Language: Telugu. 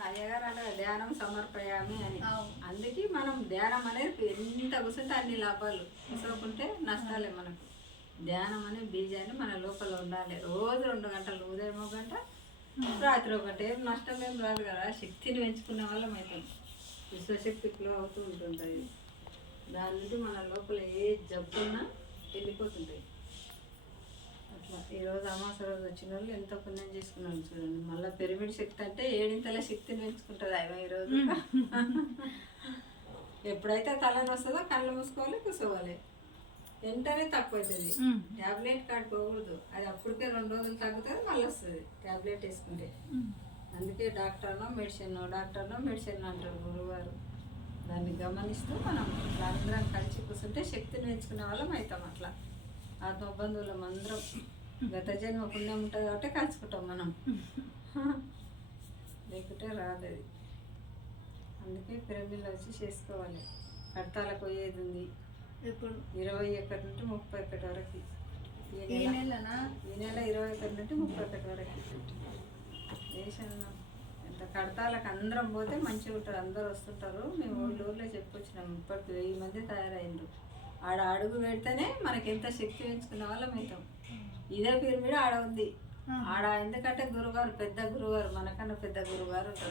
మన అయ్యగారు అంటే ధ్యానం సమర్పయామి అని. అందుకే మనం ధ్యానం అనేది ఎంత కూర్చుంటే అన్ని లాభాలు, కూర్చోకుంటే నష్టాలే మనకు. ధ్యానం అనే బీజాన్ని మన లోపల ఉండాలి. రోజు 2 గంటలు, ఉదయం 1 గంట, రాత్రి 1 గంట. ఏం నష్టం ఏం రాదు కదా. శక్తిని పెంచుకునే వాళ్ళం అవుతాం. విశ్వశక్తి ఫ్లో అవుతూ ఉంటుంటుంది. దాని నుండి మన లోపల ఏ జబ్బున్నా వెళ్ళిపోతుంటాయి. అట్లా ఈరోజు అమాస రోజు వచ్చిన వాళ్ళు ఎంతో పుణ్యం చేసుకున్నాను చూడండి. మళ్ళీ పిరమిడ్ శక్తి అంటే 7 శక్తిని పెంచుకుంటుంది ఆయన ఈరోజు. ఎప్పుడైతే తలని వస్తుందో కళ్ళు మూసుకోవాలి, కూర్చోవాలి. వెంటనే తక్కువ అవుతుంది. ట్యాబ్లెట్ కాడుకోకూడదు. అది అప్పటికే 2 రోజులు తగ్గుతుంది, మళ్ళీ వస్తుంది ట్యాబ్లెట్ వేసుకుంటే. అందుకే డాక్టర్నో మెడిసిన్ అంటారు గురువుగారు. దాన్ని గమనిస్తూ మనం ఇట్లా అందరం కలిసి కూర్చుంటే శక్తిని పెంచుకునే వాళ్ళం అవుతాం. అట్లా ఆత్మబంధువులం అందరం. గత జన్మ పుణ్యం ఉంటుంది కాబట్టి కలుసుకుంటాం మనం, లేకుంటే రాదు అది. అందుకే పిరమిడ్లో వచ్చి చేసుకోవాలి. కడతాలకు పోయేది ఉంది ఇప్పుడు 21 నుండి 31 వరకు. ఈ నెల 21 నుండి 31 వరకు దేశంలో ఎంత కడతాలకు అందరం పోతే మంచిగా ఉంటుంది. అందరు వస్తుంటారు. మేము ఊళ్ళో చెప్పొచ్చినాం. ఇప్పటికి 1000 మంది తయారైండ్రు. ఆడ అడుగు పెడితేనే మనకి ఎంత శక్తి పెంచుకునే వాళ్ళం అవుతాం. ఇదే పిరమిడ్ ఆడ ఉంది. ఆడ ఎందుకంటే గురుగారు, పెద్ద గురుగారు, మనకన్నా పెద్ద గురుగారు ఉంటారు.